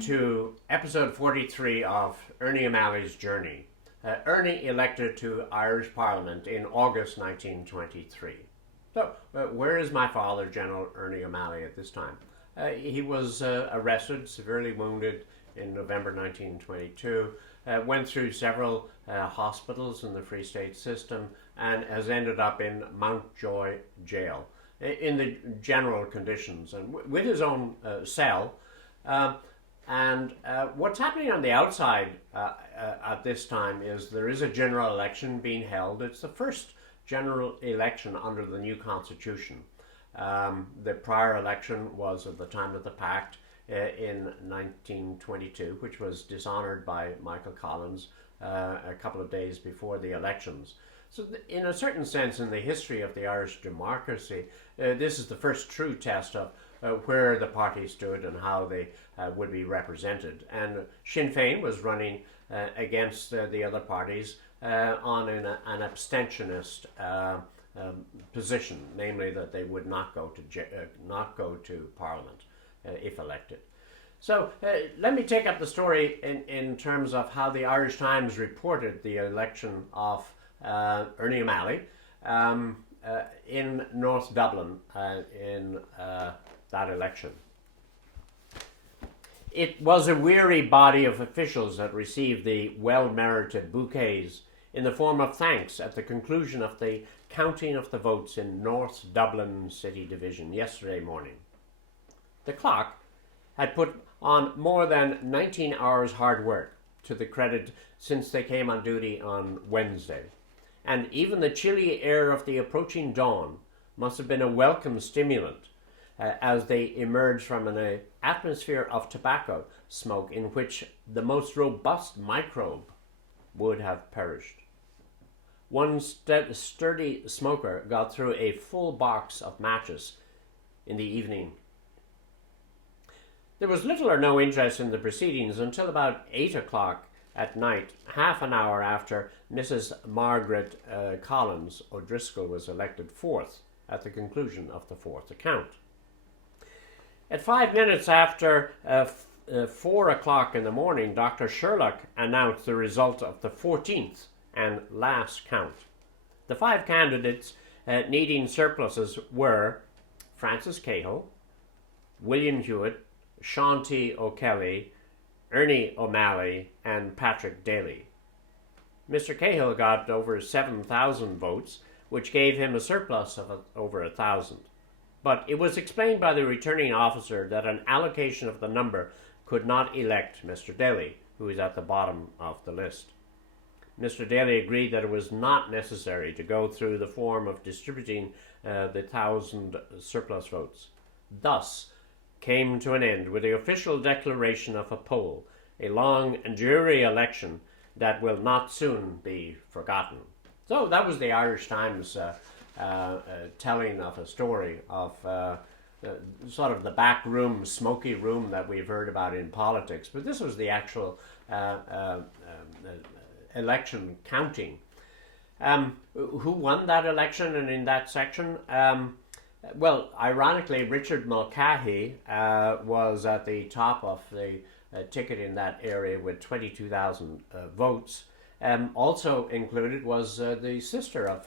to episode 43 of Ernie OMalley's Journey. Ernie elected to Irish Parliament in August 1923. So, where is my father, General Ernie OMalley, at this time? He was arrested, severely wounded in November 1922, went through several hospitals in the Free State system, and has ended up in Mountjoy Jail in the general conditions and with his own cell. What's happening on the outside at this time is there is a general election being held. It's the first general election under the new constitution. The prior election was at the time of the Pact in 1922, which was dishonoured by Michael Collins a couple of days before the elections. So in a certain sense, in the history of the Irish democracy, this is the first true test of where the party stood and how they would be represented. And Sinn Féin was running against the other parties on an abstentionist position, namely that they would not go to Parliament if elected. So let me take up the story in terms of how the Irish Times reported the election of Ernie OMalley in North Dublin in that election. It was a weary body of officials that received the well-merited bouquets in the form of thanks at the conclusion of the counting of the votes in North Dublin City Division yesterday morning. The clock had put on more than 19 hours hard work to the credit since they came on duty on Wednesday, and even the chilly air of the approaching dawn must have been a welcome stimulant as they emerged from an atmosphere of tobacco smoke in which the most robust microbe would have perished. One sturdy smoker got through a full box of matches in the evening. There was little or no interest in the proceedings until about 8 o'clock at night, half an hour after Mrs. Margaret Collins O'Driscoll was elected fourth at the conclusion of the fourth account. At 5 minutes after 4 o'clock in the morning, Dr. Sherlock announced the result of the 14th and last count. The 5 candidates needing surpluses were Francis Cahill, William Hewitt, Sean T. O'Kelly, Ernie OMalley, and Patrick Daly. Mr. Cahill got over 7,000 votes, which gave him a surplus of over 1,000. But it was explained by the returning officer that an allocation of the number could not elect Mr. Daly, who is at the bottom of the list. Mr. Daly agreed that it was not necessary to go through the form of distributing the 1,000 surplus votes. Thus came to an end with the official declaration of a poll, a long and dreary election that will not soon be forgotten. So that was the Irish Times telling of a story of sort of the back room, smoky room that we've heard about in politics. But this was the actual election counting. Who won that election and in that section? Well, ironically, Richard Mulcahy was at the top of the ticket in that area with 22,000 votes. Also included was the sister of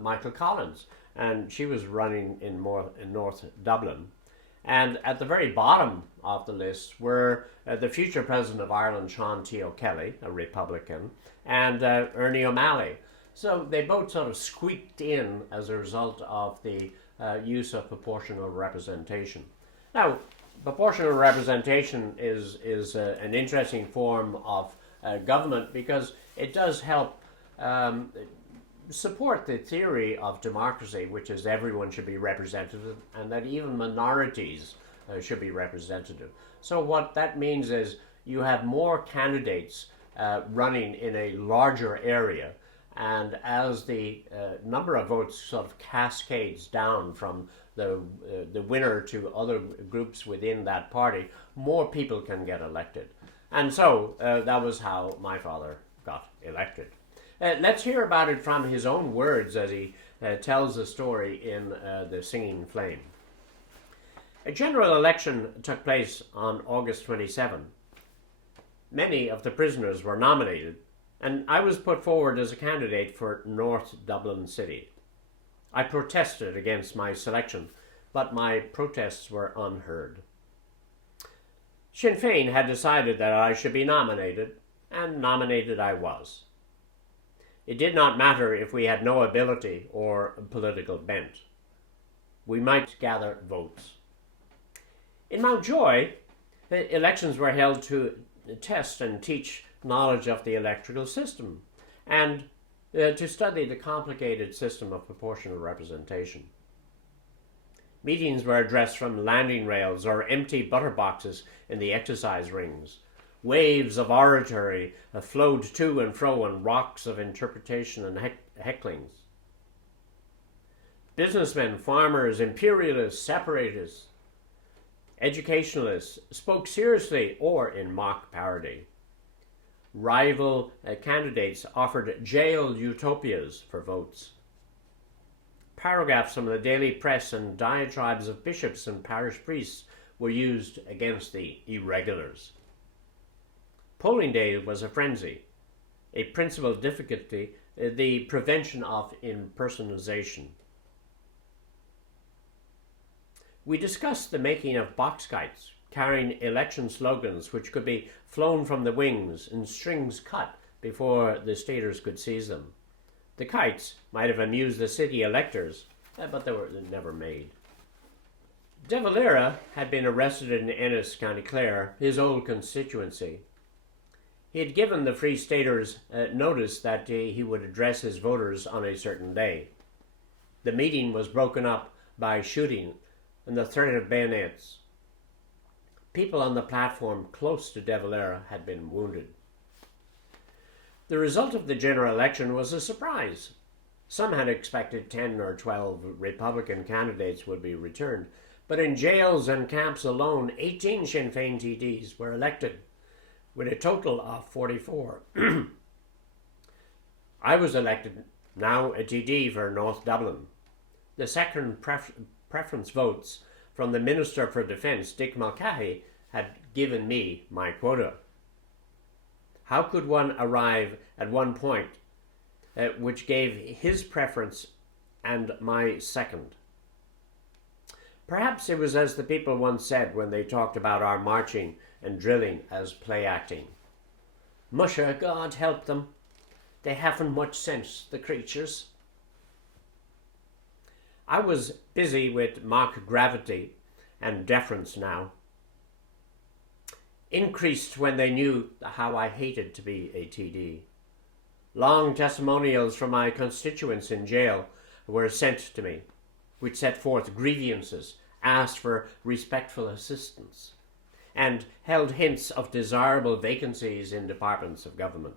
Michael Collins, and she was running in North Dublin. And at the very bottom of the list were the future President of Ireland, Sean T. O'Kelly, a Republican, and Ernie OMalley. So they both sort of squeaked in as a result of the use of proportional representation. Now, proportional representation is an interesting form of government because it does help support the theory of democracy, which is everyone should be represented and that even minorities should be representative. So what that means is you have more candidates running in a larger area, and as the number of votes sort of cascades down from the winner to other groups within that party, more people can get elected. And so that was how my father got elected. Let's hear about it from his own words as he tells the story in The Singing Flame. A general election took place on August 27. Many of the prisoners were nominated, and I was put forward as a candidate for North Dublin City. I protested against my selection, but my protests were unheard. Sinn Féin had decided that I should be nominated, and nominated I was. It did not matter if we had no ability or political bent. We might gather votes. In Mountjoy, the elections were held to test and teach knowledge of the electoral system and to study the complicated system of proportional representation. Meetings were addressed from landing rails or empty butter boxes in the exercise rings. Waves of oratory flowed to and fro on rocks of interpretation and hecklings. Businessmen, farmers, imperialists, separatists, educationalists spoke seriously or in mock parody. Rival candidates offered jail utopias for votes. Paragraphs from the daily press and diatribes of bishops and parish priests were used against the irregulars. Polling day was a frenzy. A principal difficulty, the prevention of impersonalization. We discussed the making of box kites, carrying election slogans which could be flown from the wings in strings cut before the staters could seize them. The kites might have amused the city electors, but they were never made. De Valera had been arrested in Ennis, County Clare, his old constituency. He had given the Free Staters notice that he would address his voters on a certain day. The meeting was broken up by shooting and the threat of bayonets. People on the platform close to De Valera had been wounded. The result of the general election was a surprise. Some had expected 10 or 12 Republican candidates would be returned, but in jails and camps alone, 18 Sinn Féin TDs were elected, with a total of 44. I was elected, now a TD for North Dublin. The second preference votes from the Minister for Defence, Dick Mulcahy, had given me my quota. How could one arrive at one point which gave his preference and my second? Perhaps it was as the people once said when they talked about our marching and drilling as play acting. Musha, God help them. They haven't much sense, the creatures. I was busy with mock gravity and deference now. Increased when they knew how I hated to be a TD. Long testimonials from my constituents in jail were sent to me, which set forth grievances, asked for respectful assistance, and held hints of desirable vacancies in departments of government.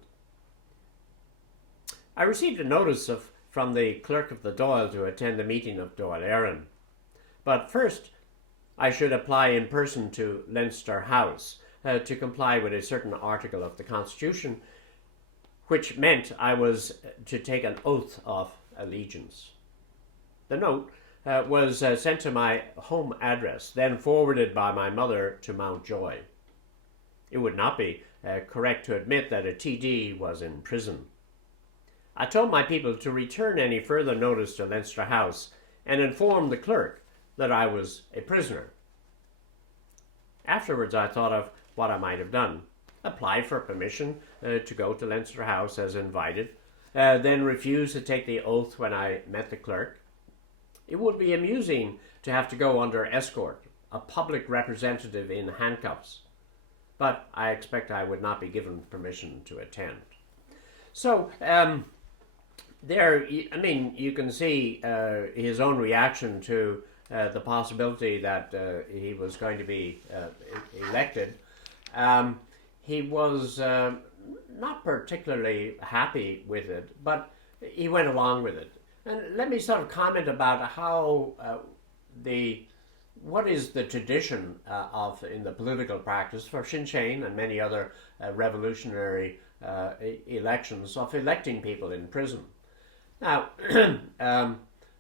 I received a notice from the clerk of the Dáil to attend the meeting of Dáil Éireann, but first I should apply in person to Leinster House to comply with a certain article of the Constitution, which meant I was to take an oath of allegiance. The note was sent to my home address, then forwarded by my mother to Mountjoy. It would not be correct to admit that a TD was in prison. I told my people to return any further notice to Leinster House and inform the clerk that I was a prisoner. Afterwards I thought of what I might have done. Apply for permission to go to Leinster House as invited, then refuse to take the oath when I met the clerk. It would be amusing to have to go under escort, a public representative in handcuffs, but I expect I would not be given permission to attend. So, you can see his own reaction to the possibility that he was going to be elected. He was not particularly happy with it, but he went along with it. And let me sort of comment about how what is the tradition of in the political practice for Sinn Féin and many other revolutionary elections of electing people in prison. Now,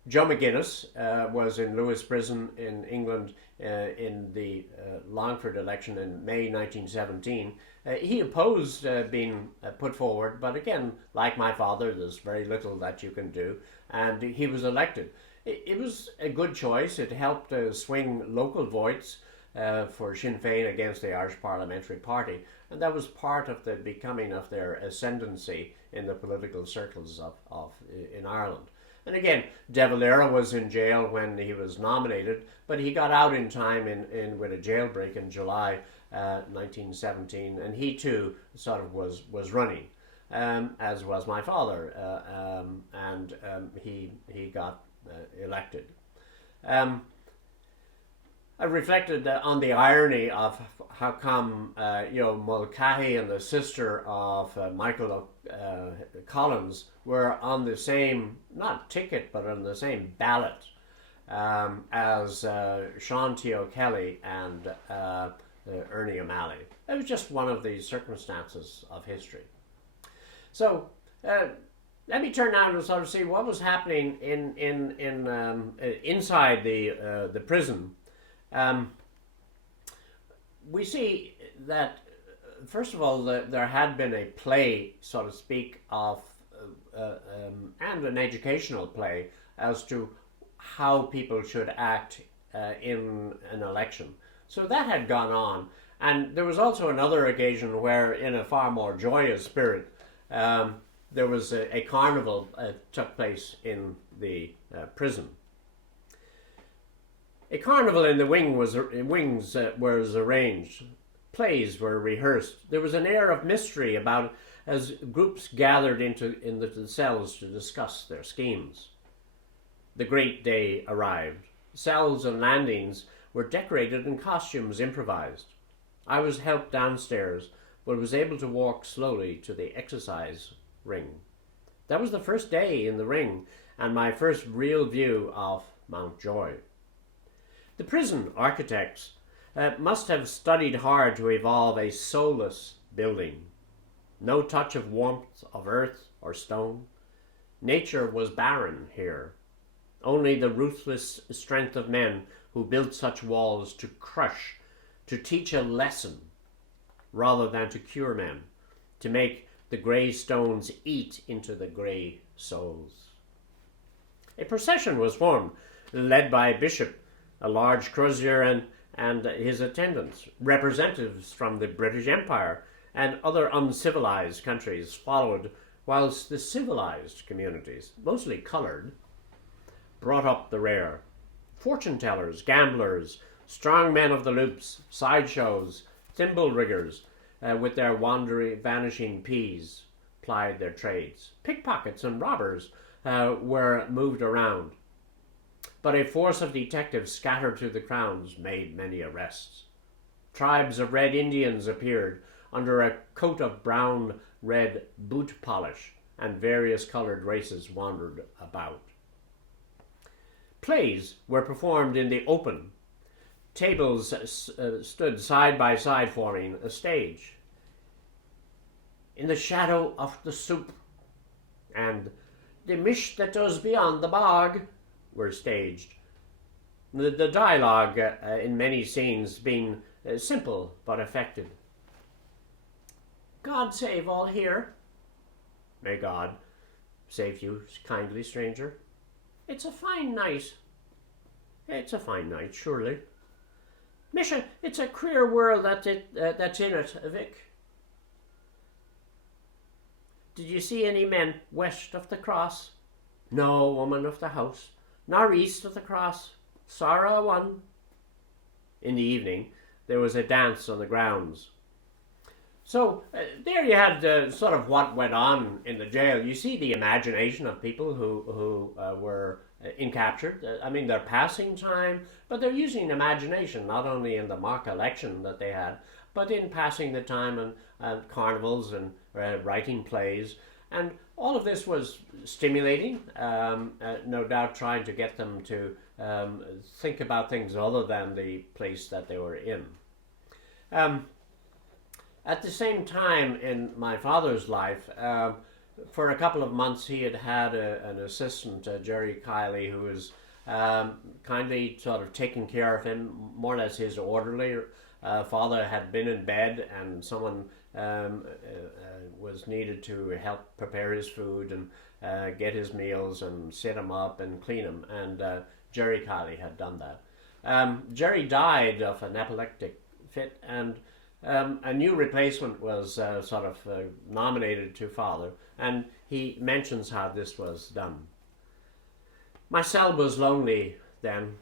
Joe McGuinness was in Lewis Prison in England in the Longford election in May 1917. He opposed being put forward, but again, like my father, there's very little that you can do, and he was elected. It was a good choice. It helped swing local votes for Sinn Féin against the Irish Parliamentary Party, and that was part of the becoming of their ascendancy in the political circles in Ireland. And again, De Valera was in jail when he was nominated, but he got out in time with a jailbreak in July 1917, and he too sort of was running, as was my father, and he got elected. I reflected on the irony of how come Mulcahy and the sister of Michael Collins were on the same, not ticket, but on the same ballot as Sean T. O'Kelly and Ernie OMalley. It was just one of the circumstances of history. So let me turn now to sort of see what was happening inside the prison. We see that, first of all, there had been a play, so to speak, of and an educational play as to how people should act in an election. So that had gone on. And there was also another occasion where, in a far more joyous spirit, there was a carnival took place in the prison. A carnival in the wings was arranged. Plays were rehearsed. There was an air of mystery about it as groups gathered into the cells to discuss their schemes. The great day arrived. Cells and landings were decorated and costumes improvised. I was helped downstairs, but was able to walk slowly to the exercise ring. That was the first day in the ring and my first real view of Mountjoy. The prison architects must have studied hard to evolve a soulless building. No touch of warmth of earth or stone. Nature was barren here. Only the ruthless strength of men who built such walls to crush, to teach a lesson, rather than to cure men, to make the grey stones eat into the grey souls. A procession was formed, led by a bishop, a large crozier and his attendants. Representatives from the British Empire and other uncivilized countries followed, whilst the civilized communities, mostly coloured, brought up the rear. Fortune-tellers, gamblers, strong men of the loops, sideshows, thimble riggers, with their vanishing peas, plied their trades. Pickpockets and robbers were moved around. But a force of detectives scattered through the crowds made many arrests. Tribes of red Indians appeared under a coat of brown-red boot polish, and various coloured races wandered about. Plays were performed in the open. Tables stood side by side, forming a stage. In the shadow of the soup and the mish that does beyond the bog were staged. The dialogue in many scenes being simple but effective. God save all here. May God save you, kindly stranger. It's a fine night. It's a fine night, surely. Misha, it's a queer world that's in it, Vic. Did you see any men west of the cross? No woman of the house, nor east of the cross. Sorrow one. In the evening, there was a dance on the grounds. So there you had sort of what went on in the jail. You see the imagination of people who were captured. I mean, they're passing time, but they're using imagination, not only in the mock election that they had, but in passing the time and carnivals and writing plays. And all of this was stimulating, no doubt trying to get them to think about things other than the place that they were in. At the same time in my father's life, for a couple of months he had had an assistant, Jerry Kiley, who was kindly sort of taking care of him, more or less his orderly. Father had been in bed, and someone was needed to help prepare his food and get his meals and set him up and clean him. And Jerry Kiley had done that. Jerry died of an epileptic fit, and a new replacement was sort of nominated to Father, and he mentions how this was done. My cell was lonely then.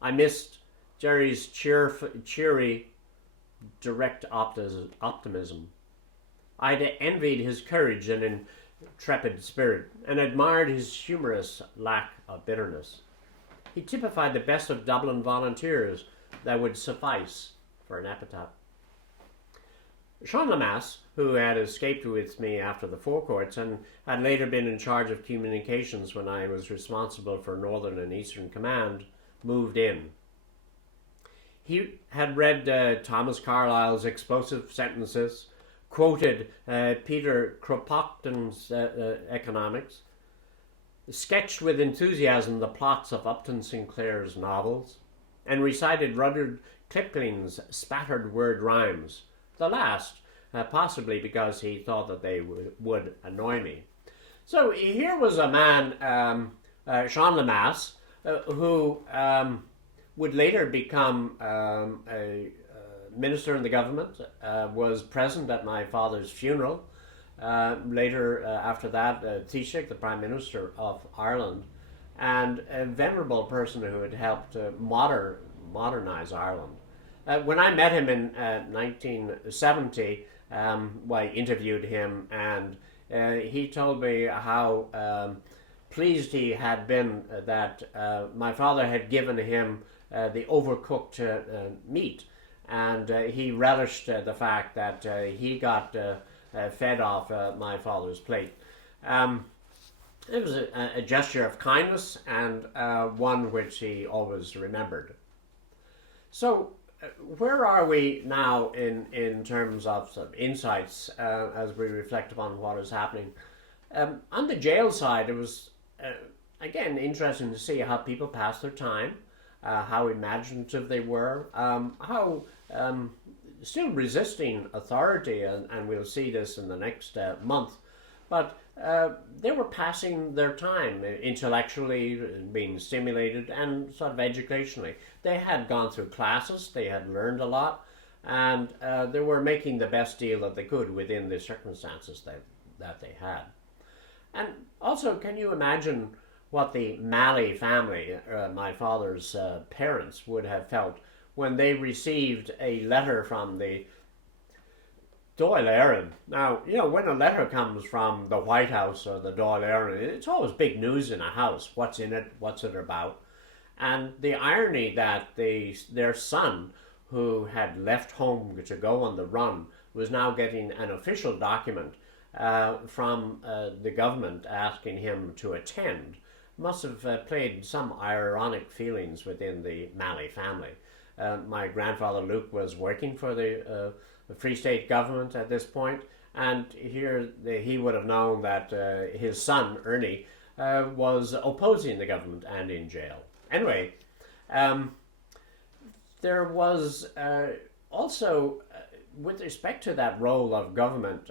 I missed Jerry's cheery, direct optimism. I'd envied his courage and intrepid spirit, and admired his humorous lack of bitterness. He typified the best of Dublin volunteers that would suffice for an epitaph. Sean Lamass, who had escaped with me after the forecourts and had later been in charge of communications when I was responsible for Northern and Eastern Command, moved in. He had read Thomas Carlyle's explosive sentences, quoted Peter Kropotkin's economics, sketched with enthusiasm the plots of Upton Sinclair's novels, and recited Rudyard Kipling's spattered word rhymes, the last possibly because he thought that they would annoy me. So here was a man, Sean Lamass, who would later become a minister in the government, was present at my father's funeral. Later, after that, Taoiseach, the Prime Minister of Ireland, and a venerable person who had helped modernize Ireland. When I met him in 1970, I interviewed him, and he told me how pleased he had been that my father had given him the overcooked meat, and he relished the fact that he got fed off my father's plate. It was a gesture of kindness, and one which he always remembered. So where are we now in terms of sort of insights as we reflect upon what is happening? On the jail side, it was, again, interesting to see how people passed their time, how imaginative they were, how still resisting authority, and we'll see this in the next month, but they were passing their time intellectually, being stimulated, and sort of educationally. They had gone through classes, they had learned a lot, and they were making the best deal that they could within the circumstances that they had. And also, can you imagine what the Malley family, my father's parents, would have felt when they received a letter from the Dáil Éireann? Now, you know, when a letter comes from the White House or the Dáil Éireann, it's always big news in a house. What's in it? What's it about? And the irony that their son, who had left home to go on the run, was now getting an official document from the government asking him to attend, must have played some ironic feelings within the Malley family. My grandfather Luke was working for the Free State government at this point, and here he would have known that his son Ernie was opposing the government and in jail. Anyway, there was also, with respect to that role of government,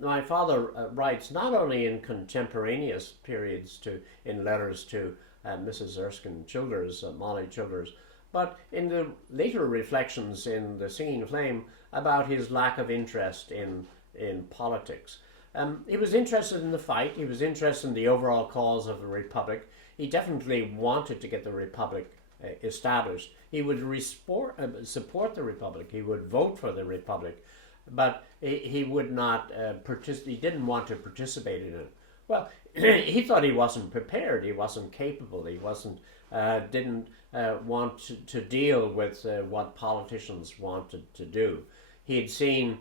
my father writes not only in contemporaneous periods in letters to Mrs. Erskine Childers, Molly Childers, but in the later reflections in The Singing Flame about his lack of interest in politics. He was interested in the fight. He was interested in the overall cause of the Republic. He definitely wanted to get the Republic established. He would support the Republic. He would vote for the Republic, but he would not he didn't want to participate in it. Well, he thought he wasn't prepared. He wasn't capable. He didn't want to deal with what politicians wanted to do. He had seen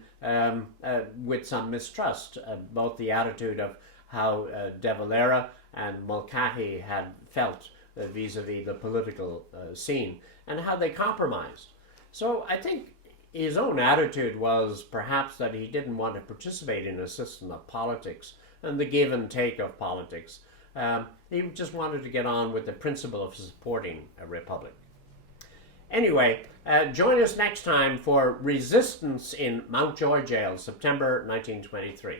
with some mistrust both the attitude of how De Valera and Mulcahy had felt vis-a-vis the political scene, and how they compromised. So I think his own attitude was perhaps that he didn't want to participate in a system of politics and the give and take of politics. He just wanted to get on with the principle of supporting a republic. Anyway, join us next time for Resistance in Mountjoy Jail, September 1923.